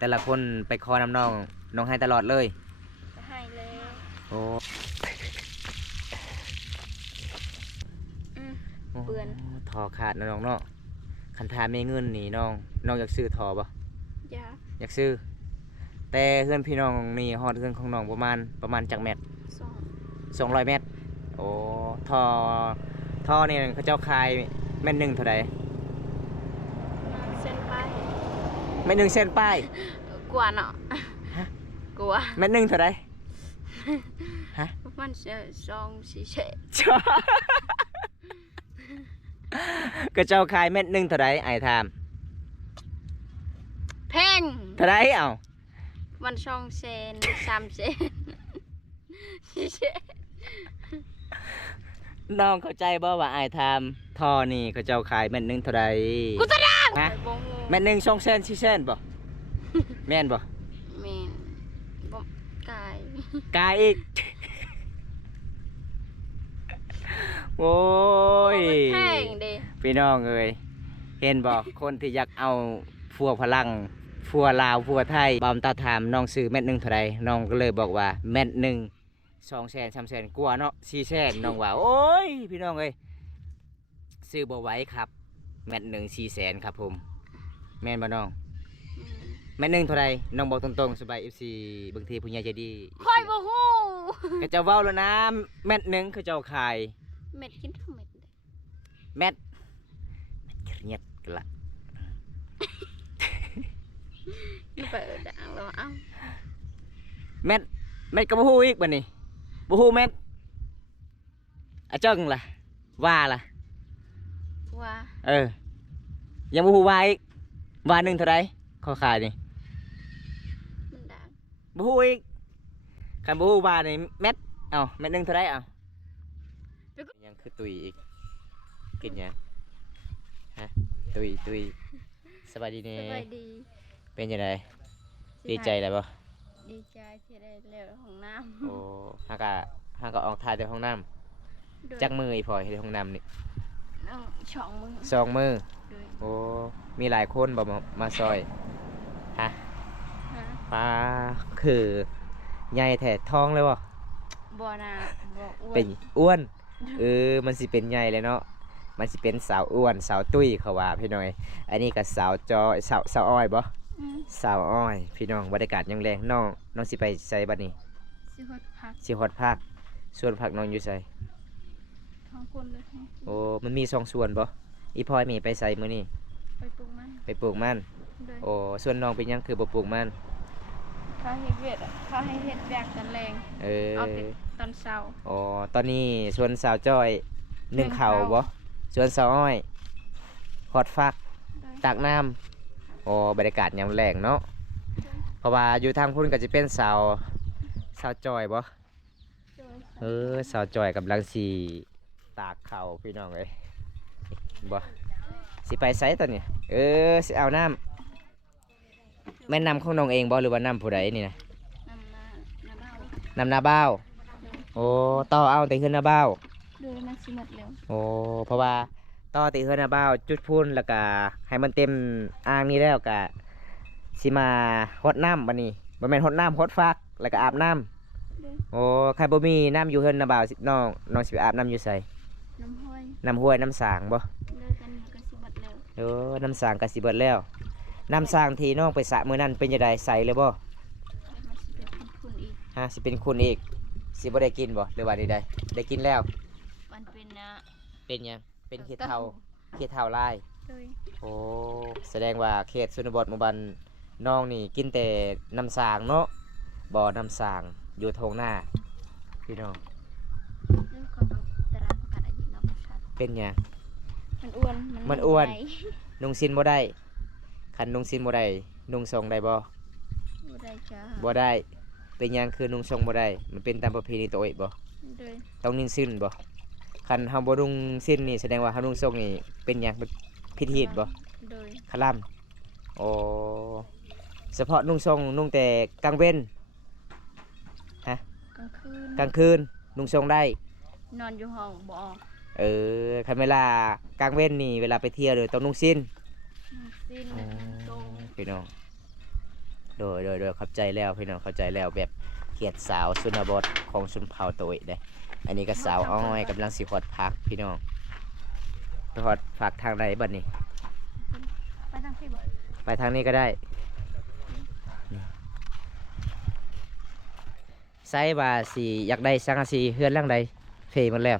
แต่ละคนไปคอน้ำน้องน้องให้ตลอดเลยให้เลยโอ้เปื่อนทอขาดนะน้องเนาะคันทาไม่เงินนี่น้องอยากซื้อทอปะอยากซื้อแต่เพื่อนพี่น้องนี่ฮอดเพื่อนของน้องประมาณจากเม็ด200 เมตรโอ้ทอนี่เขาเจ้าขายเม็ดหนึ่งเท่าไหร่เส้นป้ายเม็ดหนึ่งเส้นป้ายกลัวเนาะกลัวเม็ดหนึ่งเท่าไหร่ฮะมัน2-4เฉดก็เจ้าขายเม็ดหนึ่งเท่าไหร่ไอ้ถามแพงเท่าไหร่เอามัน2 เซน3 เซน4 เซนน้องเข้าใจบ่ว่าไอ้ถามทอนี่เขาเจ้าขายเม็ดหนึ่งเท่าไหร่กูตะดังฮะเม็ดหนึ่ง2 เซน4 เซนบ่แม่นบ่แม่นบ่กายอีกโอ้ยแพงเด้พี่น้องเอ้ยเห็นบอกคนที่อยากเอาฟัวพลังฟัวลาวฟัวไทยบอมตาถามน้องซื้อเม็ดหนึ่งเท่าไรน้องก็เลยบอกว่าเม็ดหนึ่ง2 แสน3 แสนกว่าเนาะ4 แสนน้องว่าโอ้ยพี่น้องเอ้ยซื้อบ่ไหว้ครับเม็ดหนึ่ง4 แสนครับผมแม่นบ่น้องเม็ดหนึ่งเท่าไรน้องบอกตรงๆสบาย FC บางทีผู้ใหญ่ใจดีค่อยบ่ฮู้ก็จะเว้าแล้วนะเม็ดหนึ่งเขาเจ้าขายเม็ดกินทุกเม็ดเม็ดเงียบกันละเปิดดังแล้วเอ้าเม็ดก็บ่ฮู้อีกบัดนี้บ่ฮู้เม็ดอะจังล่ะว่าล่ะว่ายังบ่ฮู้ว่าอีกว่าหนึ่งเท่าไรขอขายนี่มันดังบ่ฮู้อีกคันบ่ฮู้ว่านี่เม็ดเม็ดหนึ่งเท่าไรยังคือตุยอีกกินยังฮะตุยสบายดีเนี่ยสบายดี เป็นยังไงดีใจเลยป่ะดีใจที่ได้เลี้ยวห้องน้ำโอ้ฮากะออกทายในห้องน้ำจักมืออีพอในห้องน้ำนี่2 มือโอ้มีหลายคนบอกมาซอยฮะปลาคือใหญ่แถท้องเลยป่ะบ่นะบ่อ้วนเป็นอ้วนมันสิเป็นใหญ่เลยเนาะมันสิเป็นสาวอ้วนสาวตุ้ยเขาว่าพี่น้องอันนี้ก็สาวจอยสาวอ้อยบ่สาวอ้อยพี่น้องบรรยากาศยังแรงน้องสิไปใส่บัดนี้สิฮอดพักส่วนพักน้องอยู่ใส่ท้องคนเลยโอ้มันมี2 ส่วนบ่อีพลอยมีไปใส่มื้อนี้ไปปลูกมันโอ้ส่วนน้องเป็นยังคือบ่ปลูกมันเขาให้เฮ็ดแบกกันแรงเอาติดตอนเช้าอ๋อตอนนี้ส่วนสาวจ้อยนึ่งข้าวบ่ส่วนสาวอ้อยฮอดฟักตักน้ำบรรยากาศยามแรงเนาะเพราะว่าอยู่ทางพุ่นก็จะเป็นสาวจอยบ่สาวจอยกับลังสีตากเข่าพี่น้องเลยบ่สิไปไซตอนนี้สิเอาน้ำแม่น้ำของน้องเองบ่หรือว่าน้ำผู้ใดนี่นะน้ำนาบ้าวโอ้ต่อเอาแต่ขึ้นนาบ้าวมันสิหมดแล้วเพราะว่าต่อติเฮือนนาบ้าวจุดพุ่นแล้วก็ให้มันเต็มอ่างนี้แล้วก็สิมาฮดน้ำบัดนี้บ่แม่นฮดน้ำฮดฟักแล้วก็อาบน้ำใครบ่มีน้ำอยู่เฮือนนาบ้าวน้องสิไปอาบน้ำอยู่ไสน้ำห้วยน้ำสางบ่น้ำสางก็สิเบิดแล้วน้ำสางที่น้องไปสระมื้อนั้นเป็นจังได๋ใสเลยบ่สิเป็นคุณอีกสิบ่ได้กินบ่หรือว่าได้กินแล้วมันเป็นหยังเป็นเขตเฒ่าลายแสดงว่าเขตชนบทหมู่บ้านน้องนี่กินแต่น้ำสางเนาะบ่อน้ำสางอยู่ทงหน้าพี่น้องเป็นหยังมันอ้วนนุ่งซินบ่ได้คันนุ่งซินบ่ได้นุ่งทรงได้บ่ได้จ้าบ่ได้เป็นหยังคือนุ่งทรงบ่ได้มันเป็นตามประเพณีตัวเอกบ่ต้องนุ่งซินบ่คันเฮาบ่นุ่งซินนี่แสดงว่าเฮานุ่งทรงนี่เป็นหยังเป็นพิธีบ่คลำเฉพาะนุ่งทรงนุ่งแต่กลางเว้นฮะกลางคืนนุ่งทรงได้นอนอยู่ห้องบ่คันเวลากลางเว้นนี่เวลาไปเที่ยวเลยต้องนุ่งซินพี่น้อง โดยเข้าใจแล้วพี่น้องเข้าใจแล้วแบบเขียดสาวสุนบทของชนเผ่าตะเวยเด้อันนี้ก็สาวอ้อยกำลังสิฮอดพักพี่น้องไปฮอดพักทางใดบัดนี้ ไปทางที่บ่ ไปทางนี้ก็ได้ไซบาสีอยากได้สังกะสีเฮือนหลังใดเพมันแล้ว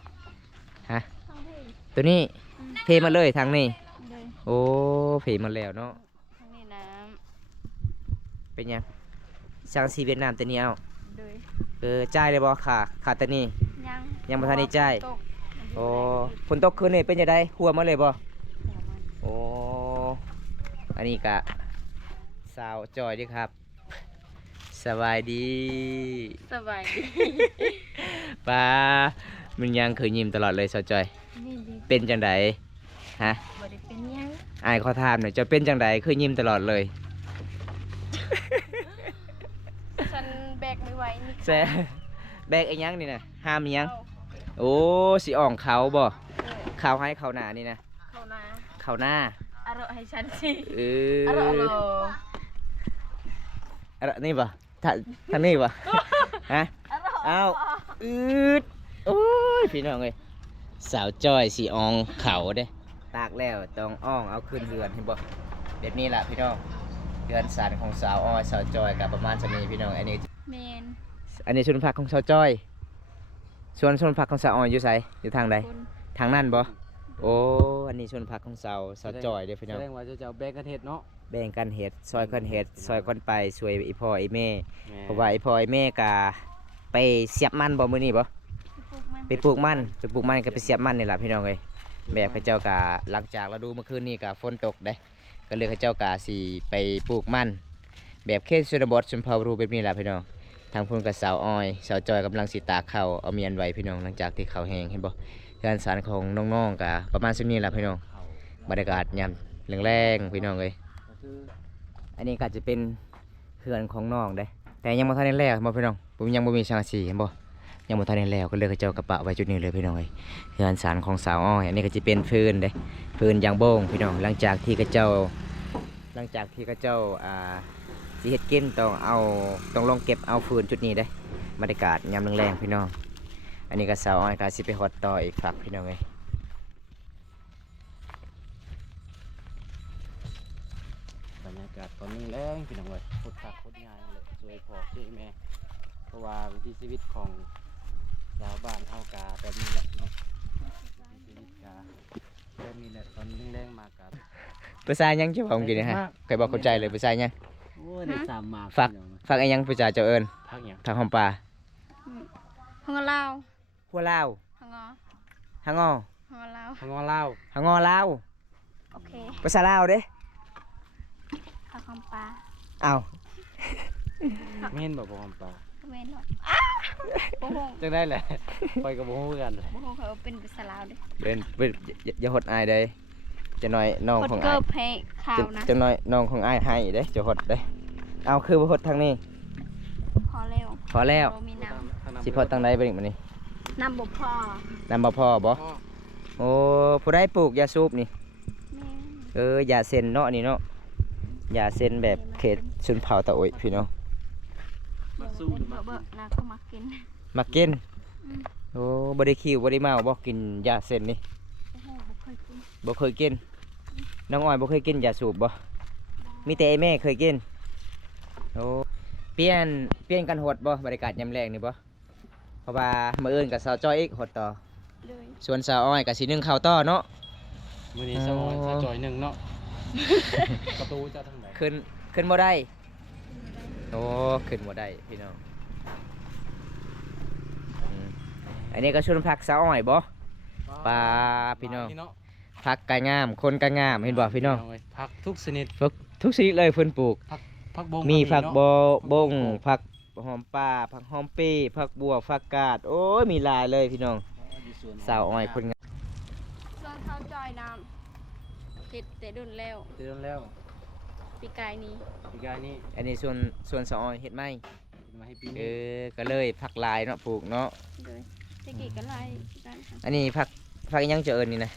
ฮะ ทางที่ ตัวนี้เพมาเลยทางนี้ เลย โอ้เพมาแล้วเนาะ ทางนี้น้ เป็นยังสังกะสีเวียดนามตัวนี้เอา ำเลย จ่ายเลยบ่ค่ะตัวนี้ ยัง ยังบ่ทันได้จ่าย ตก โอ้ฝนตกคืนนี่เป็นยังไงหัวมาเลยบ่ หัวมัน โอ้อันนี้กะสาวจอยเดิครับสบายดี สบายดี ป้ามันยังเคยยิ้มตลอดเลยสาวจอย นี่ดี เป็นจังไดฮะ บ่ได้เป็นหยัง อายขอถามหน่อยจะเป็นจังไดคือยิ้มตลอดเลย ฉันแบกไม่ไหวนี่ แซ่แบกไอ้ยังนี่นะห้ามอิหยัง เอา โอ้สิอ่องเขาบ่ เลย เขาให้เขาหนานี่นะ เข้านา เขาหน้า อร่อยให้ฉันสิ เอ อร่อย ออะไรนี่ป่ะท่านนี่ป่ะฮะ อร่อย เอาอืดโอ้ยพี่น้องเอ้ยสาวจอยสีอองเขาเด้ตากแล้วต้องอ่องเอาขึ้นเรือนเห็นบ่แบบนี้ล่ะพี่น้องเรือนสารของสาวอ้อยสาวจอยกับประมาณจะนี้พี่น้องอันนี้ แมน อันนี้ชวนผักของสาวจอยชวนผักของสาวอ้อยอยู่ไสอยู่ทางใด คน ทางนั้นบ่โอ้อันนี้ชวนผักของสาวจอยเด้อพี่น้อง แสดงว่าจะเอาแบกกระเทศเนาะ แบ่งกันเฮ็ดซอยคนเฮ็ดซอยคนไปช่วยอีพ่ออีแม่ แม่ เพราะว่าอีพ่ออีแม่ก็ไปเสียบมันบ่มื้อนี้บ่ ไปปลูกมัน ไปปลูกมันก็ไปเสียบมันนี่แหละพี่น้องเอ้ยแบบเขาเจ้ากะหลังจากเราดูเมื่อคืนนี้กะฝนตกเด้ก็เลยเขาเจ้ากะสิไปปลูกมันแบบเขตชนบทชนเผ่ารูแบบนี้แหละพี่น้องทางพุ่นกับสาวอ้อยสาวจอยกำลังสิตากข้าวเอาเมียนไว้พี่น้องหลังจากที่ข้าวแห้งเห็นบ่การสารของน้องๆกะประมาณนี้แหละพี่น้อง เขา บรรยากาศยามแรงๆพี่น้องเอ้ย ก็คือ อันนี้ก็จะเป็นเขื่อนของน้องเด้แต่ยังบ่ทันได้แล้วบ่พี่น้องผมยังบ่มีสังกะสีเห็นบ่ยังบ่ทันได้แล้วก็เลยเขาเจ้ากระปะไว้จุดนี้เลยพี่น้องเอ้ยเขื่อนสารของสาวอ้อยอันนี้ก็จะเป็นฟืนเด้ฟืนยางโบ้งพี่น้องหลังจากที่เขาเจ้าสิเฮ็ดกินต้องลงเก็บเอาฟืนจุดนี้เด้บรรยากาศยามแรงๆพี่น้องอันนี้ก็สาวอ้อยก็สิไปฮอดต่ออีกฝักพี่น้องเอ้ย บรรยากาศตอนนี้แรงพี่น้องเว้ยโคตรคักโคตรง่ายเลยสวยพอช่วยแม่เพราะว่าวิถีชีวิตของชาวบ้านเฮากาแบบนี้แหละเนาะวิถีชีวิตกาแบบนี้แหละตอนแรงๆมากา ภาษาหยังจะบอกกินนะฮะเคยบอกเข้าใจเลยภาษาหยัง โอ้ยได้สามหมาก ฝาก พี่น้องเว้ย ฝากไอ้หยังภาษาเจ้าเอิญ พักหยัง ทางหอมปลา ฮังลาว หัวลาว ฮังอ หางอ ฮังลาว พักงอเล่าว หางอลาว โอเค ภาษาลาวเด้ ข้าวคำปลา อ้าว ไม่เห็นบ่บ่หอมปลา เว้นหรอกโอ้โห จังได้แหละไปกับบ่ฮู้คือกันเลย โอ้โหเขาเป็นภาษาลาวเด้ เป็นอย่าหดอายเด้จะน้อยน้อง คน ของ เกิ อาย บให้ข่าวนะ จะน้อยน้องของอายให้เด้จะหดเด้เอาคือบ่หดทางนี้ พอแล้ว พอแล้ว เรามีน้ สิพอทางใดไปอีกมื้อนี้ ำน้ำบ่พอน ำบ่พอบ่ พ่อ โอ้ผู้ใดปลูกยาสูบนี่ แม่ ยาเส้นเนาะนี่เนาะยาเส้นแบบเขตชนเผ่าตะโอยพี่น้อง มาสู้หรือมา เบอะๆนะเขามากิน มากิน อืม โอ้บ่ได้คิวบ่ได้เมาบ่กินยาเส้นนี่ โอ้โหบ่เคยกิน บ่เคยกินน้องอ้อยบ่เคยกินยาสูบบ่มีแต่ไอ้แม่เคยกินโอ้เปลี่ยนกันหดบ่บรรยากาศยามแรงนี่บ่เพราะว่ามื้ออื่นกับสาวจ้อยอีกหดต่อ เลย ส่วนสาวอ้อยก็สินึ่งข้าวต่อเนาะ มื้อนี้สะออยสะจอยหนึ่งเนาะประตูเจ้าทางไหน ขึ้นบ่ได้โอ้ขึ้นบ่ได้พี่น้องอืมอันนี้ก็ชวนผักสาวอ้อยบ่ ปลาพี่น้อง ผักกะงามคนกะงามเห็นบ่พี่น้อง ผักทุกชนิด ทุกชนิดเลยเพิ่นปลูก ผักบง มีผัก เนาะ บงผักหอมป่าผักหอมปี้ผักบัวผักกาดโอ้ยมีหลายเลยพี่น้องสาวอ้อยคนงาม ส่วนข้าวจอยน้ำเห็ดแต่ดุนแล้ว เตือนแล้ว ปีกายนี้ ปีกายนี้ อันนี้ส่วนสาวอ้อยเฮ็ดไหม มาให้ปี เอ นี้ ก็เลยผักหลายเนาะปลูกเนาะ เลยตะกี้ก็ไล่ได้ค่ะ อันนี้ผักอิหยังจะเอิ้นนี่นะ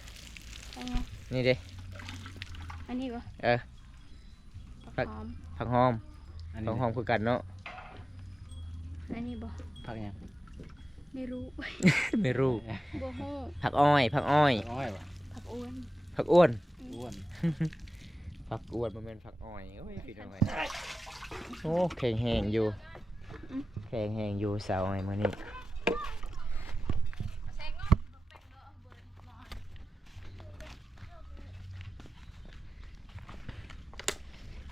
เอาไง นี่เด้ อันนี้ปะ เออ ผักหอม ผักหอม อันนี้ ผักหอมคือกันเนาะ อันนี้บ่ ผักหยัง ไม่รู้ ไม่รู้ บ่ฮู้ ผักอ้อยผักอ้อย อ้อยบ่ ผักอ้วน ผักอ้วน อ้วน ผักอ้วนมันเป็นผักอ้อยโอ้ยพี่น้องเอ้ยโอ้แข็งแห้งอยู่แข็งแห้งอยู่สาวอ้อยมื้อนี้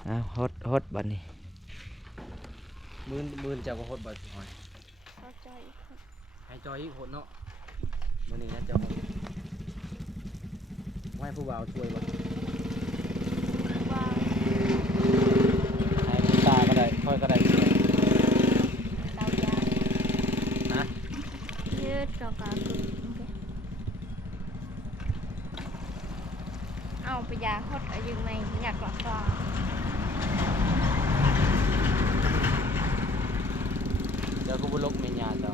อ้าวฮดบัดนี้ มื้อเจ้าก็โหดบ่อ้อย เข้าใจ ให้จอยอีกโหดเนาะมื้อนี้นะเจ้าโหดไว้ผู้บ่าวช่วยบ่ ว่า ให้คุณตาก็ได้ค่อยก็ได้ เตายาง นะ ยืดจอกาคือเอาไปยาฮดอายุไม่อยากหลับฟ้า เจ้าก็บ่ลกแม่ย่าเจ้า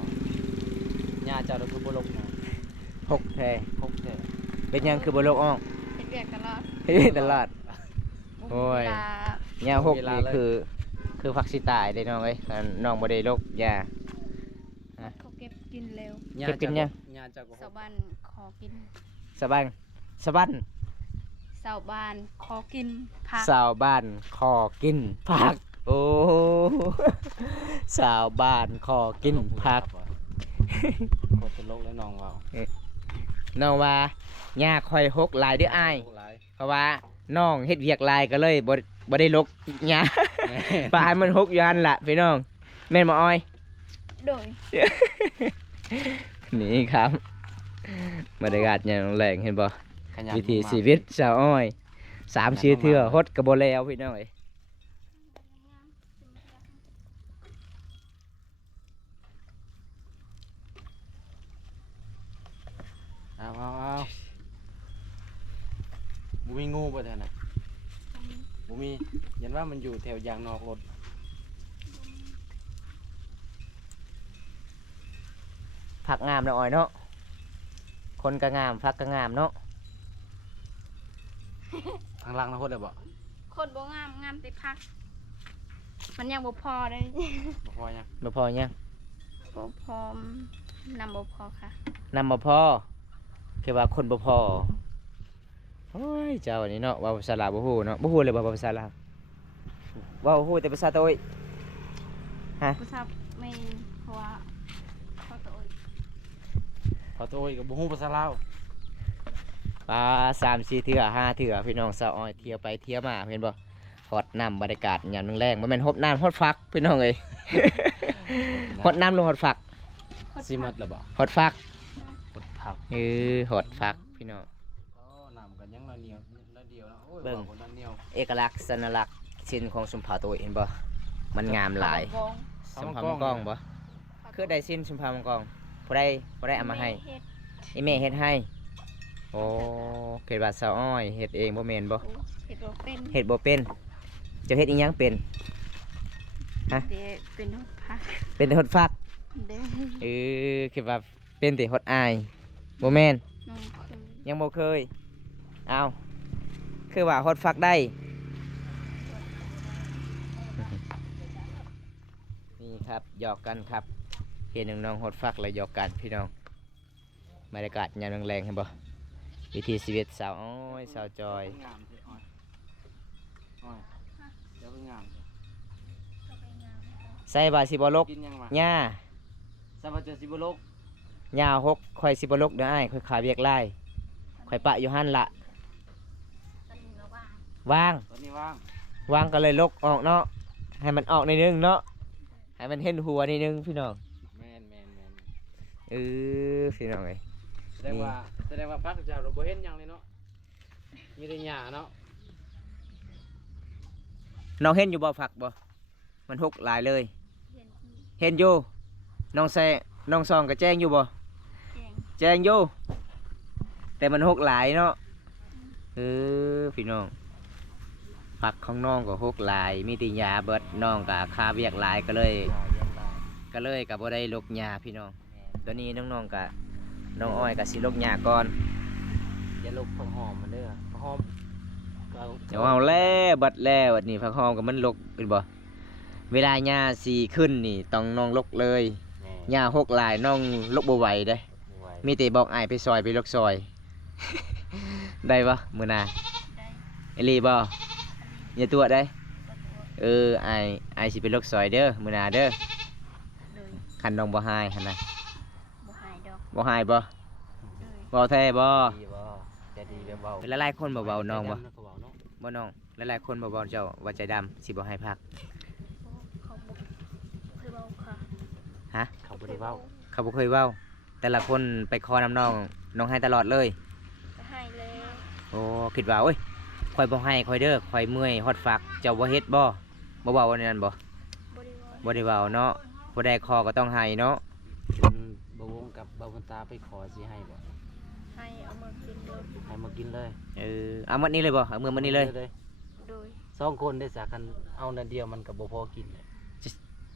ย่าเจ้าเราคือบ่ลกนะ หกแพร พกแท้ เป็นหยังคือบ่โลกอ้อง เฮ็ดเวียกตลอด เฮ้ยตลาด โอ้ย เวลา ยาหกนี่คือผักสิตายเด้น้องเอ้ยอันน้องบ่ได้โรคยา เขาเก็บกินเร็ว ย่า เก็บกินยัง ย่าเจ้าก็ ชาวบ้านขอกิน สะบังสะบัน ชาวบ้านขอกินผัก สาวบ้านขอกินผัก โอ้สาวบ้านขอกินผัก โคตรลกแล้วน้องว่าว น้องว่าหญ้าคอยหกหลายเด้ออ้าย หลาย เพราะว่าน้องเฮ็ดเวียกหลายก็เลยบ่ได้ลกหญ้า ปลามันหกอยู่หั่นล่ะพี่น้องแม่นบ่อ้อย โดย นี่ครับบรรยากาศยามแรงเห็นบ่ ขยัน วิถี มาก ชีวิตสาวอ้อย3-4เทื่อฮดก็บ่แล้วพี่น้องเอ้ย เอาบุมีงูป่ะท่านน่ะบุมียันว่ามันอยู่แถวยางนอกรถ ผักงามเนาะอ้อยเนาะคนก็งามผักก็งามเนาะ ทางล่างนะโคตรเลยบ่ คนบ่งามงามแต่ผัก มันยังบ่พอเลย บ่พอยัง บ่พอยัง บ่พอมนำบ่พอค่ะ นำบ่พอคือว่าคนบ่พอโอ้ยเจ้าอันนี้เนาะเว่าภาษาลาวบ่ฮู้เนาะบ่ฮู้เลยว่าภาษาลาวเว้าฮู้แต่ภาษาโตย ผู้ชายไม่เพราะว่าเขาตัว พอโตยกับบุหูภาษาลาว ปลา3-4เทื่อ5เทื่อพี่น้องสาวอ้อยเที่ยวไปเที่ยวมาเห็นบ่ฮอดน้ำบรรยากาศยามแรงๆบ่แม่นฮดน้ำฮดฟักพี่น้องเอ้ย ฮดน้ำหรือฮดฟัก ซิมัดเลยบ่ ฮดฟัก กดผัก ฮดฟักพี่น้อง อ๋อน้ำกันยังละเหนียวละเดียวนะโอ้ย เบิ่ง คนละเหนียว เอกลักษณ์สัญลักษณ์ชิ้นของชุมพรโตยเห็นบ่มันงามหลาย กอง ชุมพรมังกรบ่คือได้ชิ้นชุมพรมังกรผู้ใดเอามาให้ เฮ็ด อีแม่เฮ็ดให้โอ้เขตบาดสาวอ้อยเฮ็ดเองบ่แม่นบ่ เฮ็ดบ่เป็น เฮ็ดบ่เป็นเจะเฮ็ดอีหยังเป็น เดี๋ยวเป็นผัก เป็นแต่ฮดฟัก เด้อ คิดว่าเป็นแต่ฮดอายบ่แม่น น้องเคย ยังบ่เคยเอาคือว่าฮดฟักได้ นี่ครับหยอกกันครับเห็นน้องๆฮดฟักแล้วหยอกกันพี่น้องบรรยากาศยามแรงๆเห็นบ่วิถีชีวิตสาวอ้อยสาวจอย งามสิอ้อยอ้อยเดี๋ยวเพิ่งงามสิ ใส่บาสิบ่ลก กินยังวะ หญ้า ซาบะเจอสิบ่ลก หญ้าหกข่อยสิบ่ลกเด้ออ้ายข่อยขาเวียกหลายข่อยปะอยู่หั่นละ ตอนนี้มาว่าง วาง ตอนนี้ว่าง วางก็เลยลกออกเนาะให้มันออกในอยนึงเนาะให้มันเห็นหัวนิดนึงพี่น้อง แม่น พี่น้องเอ้ย แสดงว่าพักเจ้าเราบ่เห็นหยังเลยเนาะมีแต่หญ้าเนาะ น้องเห็นอยู่บ่ฝักบ่มันหกหลายเลย เห็น เห็นอยู่น้องแซน้องซองก็แจ้งอยู่บ่ แกง แจ้งอยู่แต่มันหกหลายเนาะพี่น้องฝักของน้องก็หกหลายมีแต่หญ้าเบิดน้องก็คาเวียกหลายก็เลยก็บ่ได้ลกหญ้าพี่น้องตัวนี้น้องๆก็น้องอ้อยก็สิลกหญ้าก่อน อย่าลกผักหอมมันเด้อผักหอมก็ เดี๋ยวเอาแล้วบัดแล้วบัดนี้ผักหอมก็มันลกเป็นบ่ เวลาหญ้าสีขึ้นนี่ต้องน้องลกเลย แม่ หญ้าหกหลายน้องลกบ่ไหวเด้ บ่ไหว มีแต่บอกอ้ายไปซอยไปลกซอย ได้ปะมื้อหน้า ได้ ไอหลีบ่อย่าตัวได้อ้ายสิไปลกซอยเด้อมื้อหน้าเด้อ เลย คันน้องบ่หายหั่นน่ะ บ่หายดอก บ่หายบ่ เลย บ่แท้บ่ ดีบ่ใจดีแบบเบา หลายๆคนบ่เว้าน้องบ่ ใจดำแล้วก็เว้าเนาะ บ่น้องหลายๆคนบ่เว้าเจ้าว่าใจดำสิบ่ให้พัก เขาบ่เคยเว้าค่ะ ฮะ เขาบ่ได้เว้า เขาบ่เคยเว้า แต่ละคนไปขอน้ำน้องน้องให้ตลอดเลย ก็ให้แล้ว โอ้คิดว่าโอ้ยข่อยบ่ให้ข่อยเด้อข่อยเมื่อยฮอดฟักเจ้าบ่เฮ็ดบ่บ่เว้าอันนั้นบ่ บ่ได้เว้า บ่ได้เว้าเนาะผู้ใดขอก็ต้องให้เนาะ คุณบ่วงกับบ่าวคนตาไปขอสิให้บ่ ให้เอามากินเลย ให้มากินเลย เอาหมดนี้เลยบ่เอามือหมดนี้เลย โดย สองคนได้สากันเอานันเดียวมันก็บ่พอกินเลย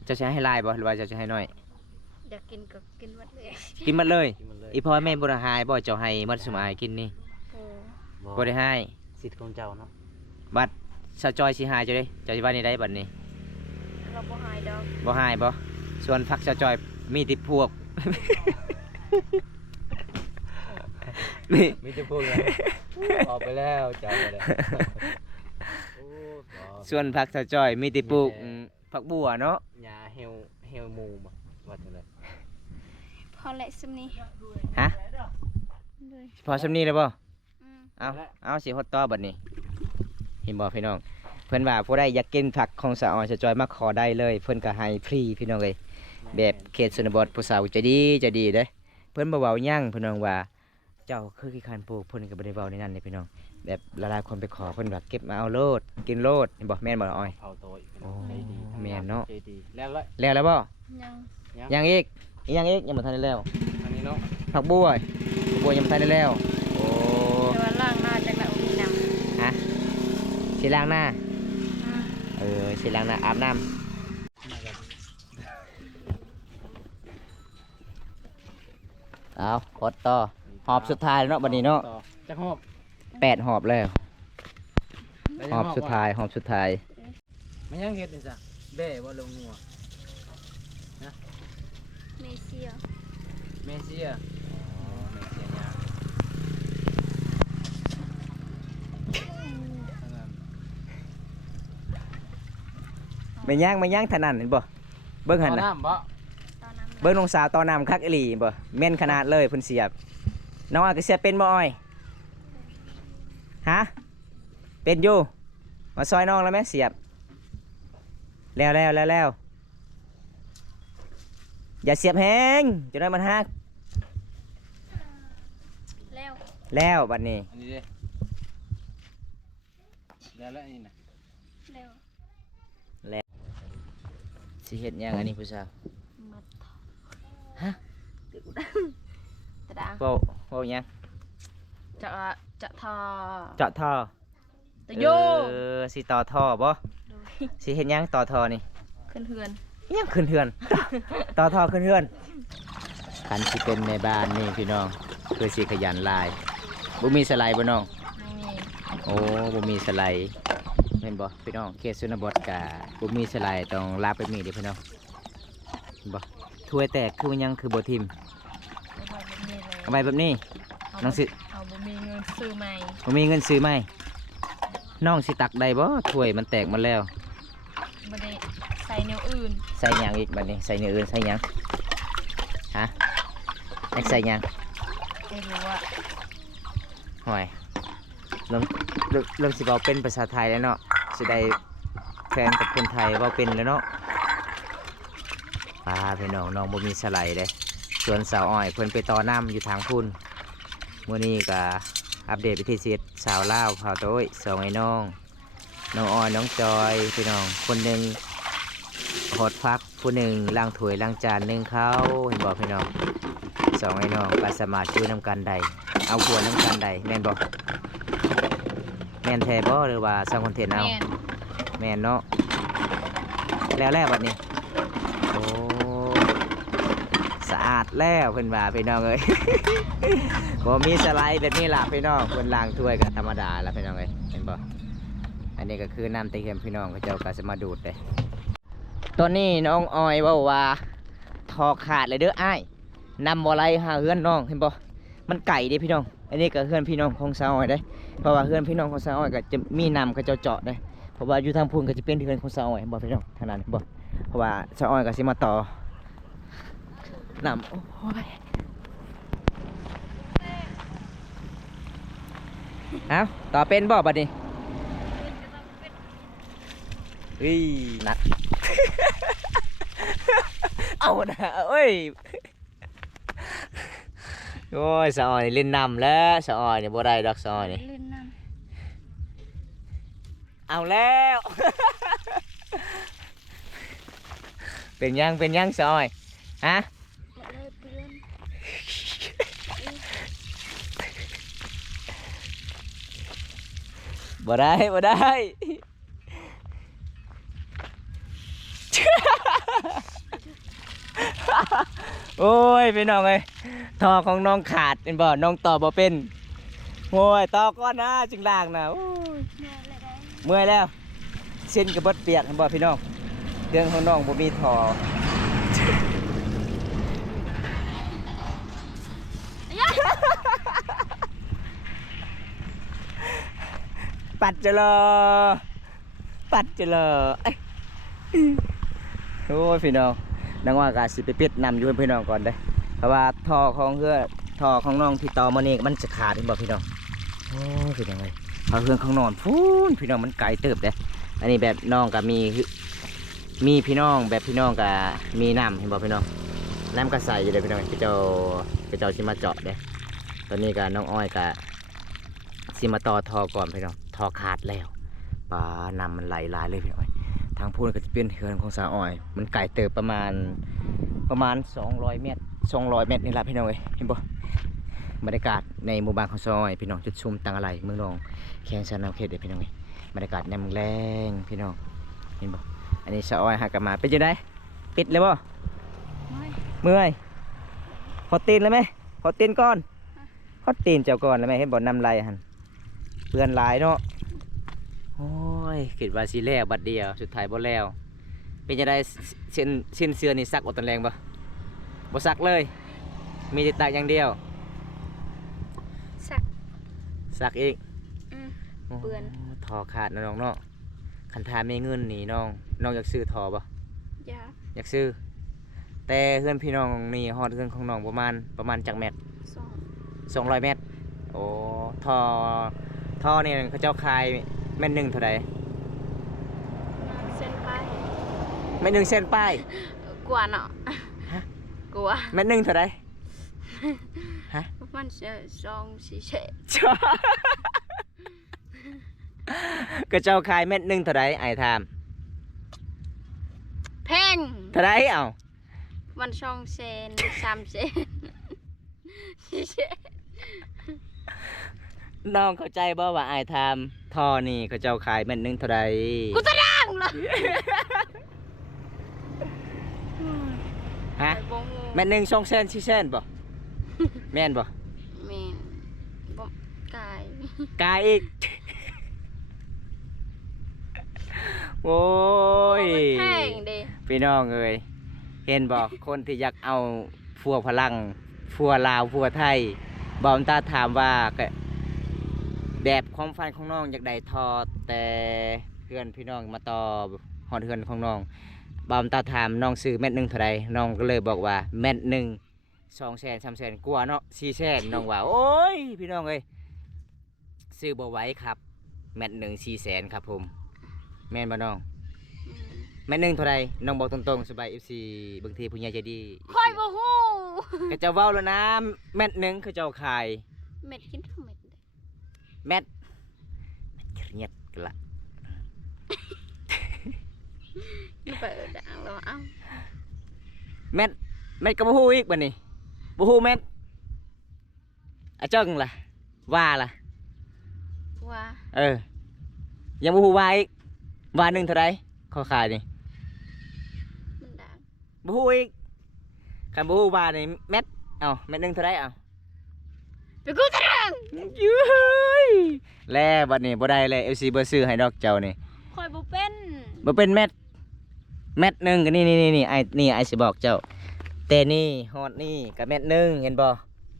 เจะใช้ให้หลายบ่หรือว่าเจะใช้ให้น้อย อยากกินก็กินหมดเลย กินหมดเลย กินมันเลย อีพ่อแม่บ่ได้ให้บ่เจ้าให้หมดสมอายกินนี่ โอ้ บ่ได้ให้ สิทธิ์ของเจ้าเนาะ บัดสะจอยสิให้เจ้าเด้เจ้าสิว่านี่ได้บัดนี้ เราบ่หายดอก บ่ให้บ่ส่วนพักสะจอยมีติดพวก มี มีแต่พวกนั้นออกไปแล้วเจ้าไปแล้วโอ้บ่ ส่วนพักสะจอยมีติปลูกผักบัวเนาะ หญ้าเฮลหมูบ่ว่าจังได๋ พอแหละซุมนี้ ฮะ เลย พอสำนี้เลยบ่ อืม เอาสิฮอดต่อบัดนี้เห็นบ่พี่น้องเพิ่นว่าผู้ใดอยากกินผักของสะออนสะจอยมาขอได้เลยเพิ่นก็ให้ฟรีพี่น้องเอ้ยแบบเขตชนบทผู้สาวใจดีใจดีเด้เพิ่นบ่เว้าหยังพี่น้องว่าเจ้าคือขี้คร้านปลูกเพิ่นก็บ่ได้เว้าในนั้นเลยพี่น้องแบบหลายๆคนไปขอเพิ่นว่าเก็บมาเอาโลดกินโลดเห็นบ่แม่นบ่อ้อย เผาโตอีก โอ้ ใจดี แม่นเนาะ ใจดีแล้วละ แล้วบ่ ยัง ยังอีกยังอีกยังบ่ทันได้แล้ว อันนี้เนาะ ผักบัวยังบ่ทันได้แล้วโอ้ แต่ว่าล่างหน้าจากนั้นมีน้ำ ฮะสิล้างหน้า อืม สิล้างหน้าอาบน้ำเอากดต่อหอบสุดท้ายแล้วเนาะบัดนี้เนาะ ต่อจักหอบ 8หอบแล้ว แล้ว ห จัก อบสุดท้ายหอบสุดท้าย มันยังเฮ็ดนี่จ้ะแบ่บ่ลงงัว เมเซีย เมเซียอ๋อเมเซียยากอันนั้น ไม่ย่างถนัดเห็นบ่เบิ่งหั่น เอา น่ะ น้ำบ่ ตอนนั้น เบิ่งน้องสาวต่อน้ำคักอีหลีบ่แม่นขนาดเลยเพิ่นเสียบน้องอ้อยก็เสียบเป็นบ่อ้อยฮะเป็นอยู่มาซอยน้องแล้วแม่เสียบแล้วอย่าเสียบแฮงจะได้มันฮัก แล้ว แล้วบัดนี้ อันนี้เด้แล้วอันนี้น่ะ แล้ว สิเฮ็ดหยังอันนี้ผู้สาว มัด ฮะ ตะดา เว้าหยัง จะทอ เจาะท่อ ตะโย สิต่อท่อบ่ โดย สิเฮ็ดหยังต่อท่อนี่ ขึ้นเฮือน อิหยังขึ้นเฮือน ต่อท่อขึ้นเฮือนคันสิเป็นในบ้านนี่พี่น้องคือสิขยันหลายบ่มีสไลด์บ่น้อง ไม่มี โอ้บ่มีสไลด์แม่นบ่พี่น้องเขตชนบทกะบ่มีสไลด์ต้องลาบไปมีเด้อพี่น้องเห็นบ่ถ้วยแตกคือมันยังคือบ่ทิ่ม เอาไว้แบบนี้เลย เอาไว้แบบนี้ น้องสิ เอาบ่มีเงินซื้อใหม่ บ่มีเงินซื้อไหมน้องสิตักได้บ่ถ้วยมันแตกหมดแล้ว บ่ได้ใส่แนวอื่น ใส่หยังอีกบัดนี้ใส่เนื้ออื่นใส่หยังฮะอยากใส่หยัง ไม่รู้ว่า ห่วยเริ่มสิเว้าเป็นภาษาไทยแล้วเนาะสิได้แฟนกับคนไทยเว้าเป็นแล้วเนาะป้าพี่น้องน้องบ่มีสไลด์เด้ส่วนสาวอ้อยเพิ่นไปต่อน้ำอยู่ทางพุ่นมื้อนี้ก็อัปเดตวิธีชีวิตสาวลาวเผาโต้ยสองไอ้น้องอ้อยน้องจอยพี่น้องคนหนึงหดพักผู้หนึ่งล้างถ้วยล้างจานนึ่งข้าวเห็นบอกพี่น้องสองไอ้น้องก็สามารถช่วยน้ำกันใดเอาขวดน้ำกันใดแม่นบอกแม่นแท้บ่หรือว่าสร้างคอนเทนต์เอา แม่น แม่นเนาะแล้วบัดนี้โอ้สะอาดแล้วเพิ่นว่าพี่น้องเอ้ย บ่มีสไลด์แบบนี้ล่ะพี่น้องเพิ่นล้างถ้วยก็ธรรมดาล่ะพี่น้องเอ้ยเห็นบ่อันนี้ก็คือน้ำเต็มพี่น้องเขาเจ้าก็จะมาดูดเลย ตอนนี้น้องออยเว้าว่าทอขาดเลยเด้ออ้ายนำบ่ไหลหาเฮือนน้องเห็นบ่มันไก่เด้พี่น้องอันนี้ก็เฮือนพี่น้องของสาวออยเด้เพราะว่าเฮือนพี่น้องของสาวออยก็จะมีนำเขาเจ้าเจาะเด้เพราะว่าอยู่ทางพุ่นก็จะเป็นเฮือนของสาวออยเห็นบ่พี่น้องทางนั้นเห็นบ่เพราะว่าสาวออยก็สิมาต่อนำโอ้ยเอาต่อเป็นบ่บัดนี้เฮ้ยหนัก เอานะเอ้ยโอ้ยสะออยเล่นนำแล้วสะออยเนี่ยบ่ได้ดอกสะออยนี่ เล่นน้ เอาแล้ว เป็นยังสะออยฮะ ำมาเลยเพื่อน บ่ได้ โอ้ยพี่น้องเอ้ยทอของน้องขาดเป็นบ่น้องต่อบ่เป็นโอ้ยต่อก่อนนะจึงล่างนะโอ้ย แม่เลยได้ เมื่อยแล้วเส้นกระเบิดเปียกเห็นบ่พี่น้องเรื่องของน้องบ่มีทอปัดจะเลอเอ้ยโอ้ยพี่น้องนังว่ากาสิไปปิดนำอยู่ให้พี่น้องก่อนเด้เพราะว่าท่อของน้องที่ต่อมานี่มันจะขาดเห็นบ่พี่น้องโอ้ยพี่น้องเอ้ยพอเพื่อนของนอนพูนพี่น้องมันไกลเติบเด้อันนี้แบบน้องก็มีพี่น้องแบบพี่น้องก็มีน้ำเห็นบ่พี่น้องน้ำก็ใส่อยู่เลยพี่น้องพี่เจ้าสิมาเจาะเด้ตอนนี้ก็น้องอ้อยก็สิมาต่อท่อก่อนพี่น้องท่อขาดแล้วปลานำมันไหลลายเลยพี่น้องทางพูนก็จะเป็นเฮือนของสาวอ้อยมันไกลเติบประมาณ200 เมตรนี่แหละพี่น้องเอ้ยเห็นบ่บรรยากาศในหมู่บ้านของสาวอ้อยพี่น้องจุดชุมตังอะไรเมืองนองแข้งชันเอาเขตเด้พี่น้องเอ้ยบรรยากาศแนมแรงพี่น้องเห็นบ่อันนี้สาวอ้อยหากมาเป็นจังได๋ปิดเลยบ่ ไม่ เมื่อยขอตีนเลยไหมขอตีนก่อนขอตีนเจ้าก่อนเลยไหมเห็นบ่นำไรหั่นเพื่อนหลายเนาะโอ้ยคิดว่าสิแล้วบัดเดียวสุดท้ายบ่แล้วเป็นจังได๋สิ้นเสื้อนี่ซักอดตอนแรงบ่ซักเลย มีแต่ตากอย่างเดียว สัก ซักอีก เปื้อน โทอขาดนะน้องเนาะคันทามีเงินนี่น้องอยากซื้อทอบ่ ยา อยากซื้อแต่เพื่อนพี่น้องนี่ฮอดเพื่อนของน้องประมาณจักแมตร สอง 200 เมตรโอ้ทอนี่เขาเจ้าขายแม่นหนึ่งเท่าไหร่ เส้นไป แม่นหนึ่งเส้นป้าย กลัวเนาะ ฮะ กลัว แม่นหนึ่งเท่าไหร่ มันสองสี่เฉด ก็เจ้าขายแม่นหนึ่งเท่าไหร่ไอ้ถาม แพง เท่าไหร่เอ้า มันสองเซนสามเซนสี่เซน น้องเข้าใจบ่ว่าไอ้ถามทอนี่เขาเจ้าขายแม่นหนึ่งเท่าไหร่ กูจะดังเลย ฮะ บ่งู แม่นหนึ่ง2 เซน4 เซนบ่แม่นบ่ แม่นบ่กาย กายอีก โอ้ย แพงเด้ พี่น้องเอ้ยเห็นบอกคนที่อยากเอาพัวพลังพัวลาวพัวไทยบอมตาถามว่าก็แบบความฝันของน้องอยากได้ทอแต่เพื่อนพี่น้องมาต่อหอดเพื่อนของน้องบอมตาถามน้องซื้อเม็ดหนึ่งเท่าไรน้องก็เลยบอกว่าเม็ดหนึ่ง2 แสน3 แสนกว่าเนาะ4 แสนน้องว่าโอ้ยพี่น้องเอ้ยซื้อบ่ไหว้ครับเม็ดหนึ่ง4 แสนครับผมแม่นบ่น้องแม่นหนึ่งเท่าไรน้องบอกตรงๆสบาย FC บางทีผู้ใหญ่ใจดี ค่อยบ่ฮู้ ก็จะเว้าแล้วนะแม็ดหนึ่งคือเจ้าขาย เม็ดกินทั้งเม็ดเด้ แม็ดเงียบกันละ อยู่ไปดังแล้วเอ้า แม็ดก็บ่ฮู้อีกบัดนี้บ่ฮู้แม็ดอะเจิ้งล่ะว่าล่ะ ว่า ยังบ่ฮู้ว่าอีกว่าหนึ่งเท่าไรเขาขายนี่ มันดัง บ่ฮู้อีกคันบ่ฮู้ว่านี่แม็ดเอ้าแม็ดหนึ่งเท่าไรเอ้า ไปกูจะดัง ยุ้ยแล้วบัดนี้บ่ได้เลย FC บ่ซื้อให้ดอกเจ้านี่ ค่อยบ่เป็น บ่เป็นแม็ด เม็ดหนึ่งก็นี่ไอ้สิบอกเจ้าแต่นี่ฮอดนี่กับเม็ดหนึ่งเห็นบ่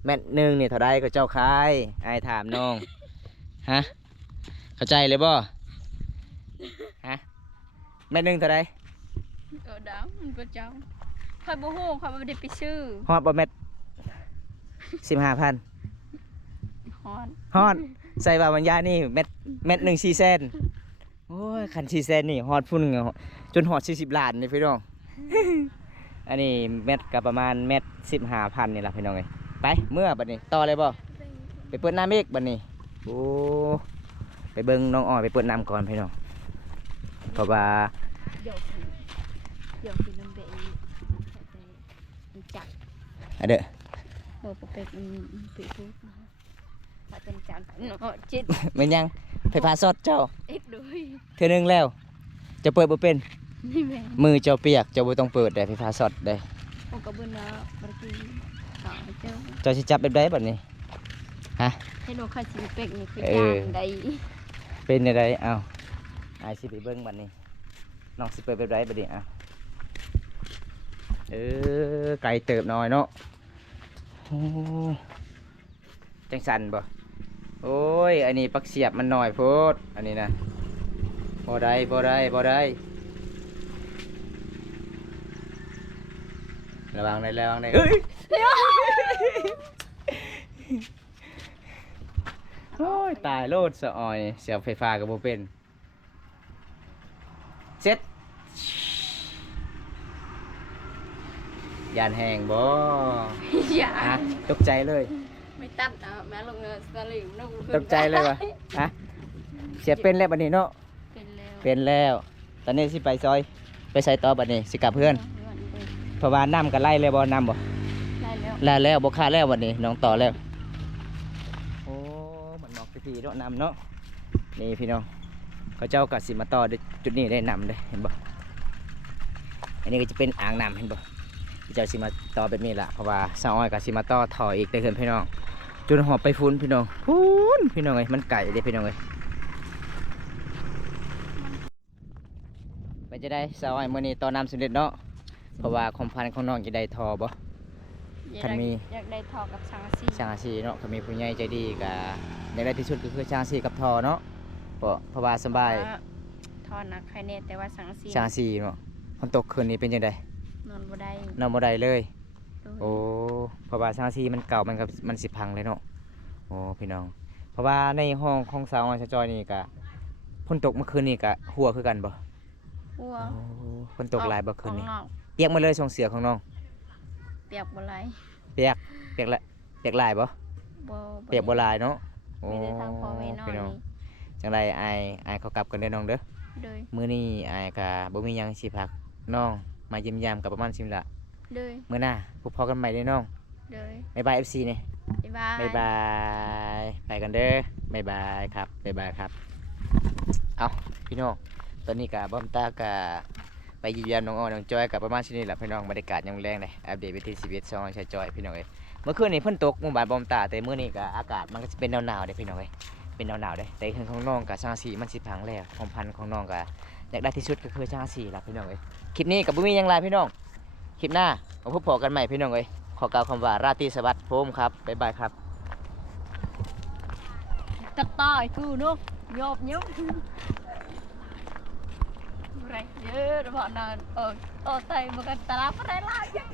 เม็ดหนึ่งนี่เท่าใดก็เจ้าขายไอ้ถามน้องฮะเข้าใจเลยบ่ฮะเม็ดหนึ่งเท่าใด ดังมันประจำค่อยบ่ฮู้ค่อยบ่ได้ไปซื้อ ฮอดบ่เม็ด15,000 ฮอด ใส่บาบรรยานี่เม็ดหนึ่ง4 เซนโอ้ยคัน4 เซนนี่ฮอดพุ่นจนฮอด40 ล้านนี่พี่น้อง อันนี้เม็ดก็ประมาณเม็ด15,000นี่ล่ะพี่น้องเอ้ยไปเมื่อบัดนี้ต่อเลยบ่ไปเปิดน้ำอีกบัดนี้โอ้ไปเบิ่งน้องอ้อยไปเปิดน้ำก่อนพี่น้องเพราะว่า เดี๋ยวคือน้ำเบะมันจัก อันเด้อ บ่เป็ดมันปิดทุกถ้าเป็นจานเนาะจิต แม่นยังไฟฟ้าสดเจ้า เอ็ดด้วย เทื่อนึงแล้วจะเปิดบ่เป็น นี่แม่ มือเจ้าเปียกเจ้าบ่ต้องเปิดได้ไฟฟ้าสดได้ ผมก็บ่นะบ่ได้กินข้าวเจ้า เจ้าสิจับแบบใดบัดนี้ฮะ ให้ดูค่าสิเป็กนี่คือ เออ ย่างใด เป็นอะไรเอ้าไอายสิไปเบิ้งบัดนี้น้องสิเปิดแบบไรบัดนี้อ่ะไกลเติบหน่อยเนาะโอ้จังสันบ่โอ้ยอันนี้ปักเสียบมันหน่อยโพดอันนี้นะบ่ได้ระวังได้เอ้ยโอ้ยตายโลดสะออยเสียบไฟฟ้ากับบ่เป็นเซ็ตยานแหงบ่ อย่า ฮะตกใจเลย ไม่ตัดแม่ลงเงินสลิมนุ่ง ตกใจเลยวะฮะเสียเป็นแล้วบัดนี้เนาะ เป็นแล้ว เป็นแล้วตอนนี้สิไปซอยไปใส่ต่อบัดนี้สิกลับเพื่อนเพราะว่าน้ำก็ไล่เลยบ่น้ำบ่ ได้แล้ว แล้วบ่ค่าแล้วบัดนี้น้องต่อแล้วโอ้มันนอกพิธีเนาะน้ำเนาะนี่พี่น้องเขาเจ้าก็สิมาต่อจุดนี้ได้น้ำเลยเห็นบ่อันนี้ก็จะเป็นอ่างน้ำเห็นบ่เจ้าสิมาต่อแบบนี้ล่ะเพราะว่าสาวอ้อยก็สิมาต่อถอยอีกได้เพิ่นพี่น้องจนหอบไปฟุ้นพี่น้องฟุ้นพี่น้องเอ้ยมันไก่เด้พี่น้องเอ้ยเป็นจะได้สาวอ้อยมื้อนี้ต่อน้ำสำเร็จเนาะเพราะว่าความพันของน้องจะได้ทอบ่ คันมี อยากได้ทอกับสังสี ช่างอาชีเนาะก็มีผู้ใหญ่ใจดีก็อยากได้ที่สุดก็คือช่างอาชีกับทอเนาะเพราะว่าสบาย ทอหนักใครเน่แต่ว่าสังสี ช่างอาชีเนาะฝนตกคืนนี้เป็นจังได นอนบ่ได้ นอนบ่ได้เลย โดย โอ้เพราะว่าช่างอาชีมันเก่ามันก็มันสิพังเลยเนาะโอ้พี่น้องเพราะว่าในห้องของสาวน้อยชะจอยนี่ก็ฝนตกเมื่อคืนนี่ก็หัวคือกันบ่ หัว โอ้ฝนตกหลายบ่คืนนี้ ข้างอก เปียกหมาเลยส่งเสือของน้อง เปียกบ่ไหล เปียกละเปียกหลายบ่ บ่ เปียกบ่หลายเนาะโอ้ มีแต่ทางพ่อแม่น้อง พี่น้อง นี่ จังไดอายเขากลับกันเด้อน้องเด้อ โดย มื้อนี้อายก็บ่มีหยังสิพักน้องมาเยี่ยมยามกับประมาณ10ละ โดย มื้อหน้าพบพอกันใหม่เด้อน้อง โดย บ๊ายบาย FC นี่ บ๊ายบาย บ๊ายบายไปกันเด้อบ๊ายบายครับบ๊ายบายครับเอาพี่น้องตอนนี้ก็บอมตาก็ไปเยี่ยมยามน้องอ้อน้องจอยกับประมาณนี้แหละพี่น้องบรรยากาศยังแรงเลยอัปเดตวิถีชีวิตซอยชายจอยพี่น้องเอ้ยเมื่อคืนนี้เพิ่นตกหมู่บ้านบอมตาแต่มื้อนี้ก็อากาศมันก็สิเป็นหนาวๆเด้อพี่น้องเอ้ยเป็นหนาวๆเด้อแต่เฮือนของน้องก็ช่างสีมันสิพังแล้วความพันของน้องก็อยากได้ที่สุดก็คือช่างสีล่ะพี่น้องเอ้ยคลิปนี้ก็บ่มีหยังหลายพี่น้องคลิปหน้ามาพบกันใหม่พี่น้องเอ้ยขอกล่าวคำว่าราตรีสวัสดิ์ผมครับบ๊ายบายครับ ตะต้อยคือเนาะยอบยุบไรเยอะบ่นอนไตมันก็ตาลาบ่ได้ลาจัง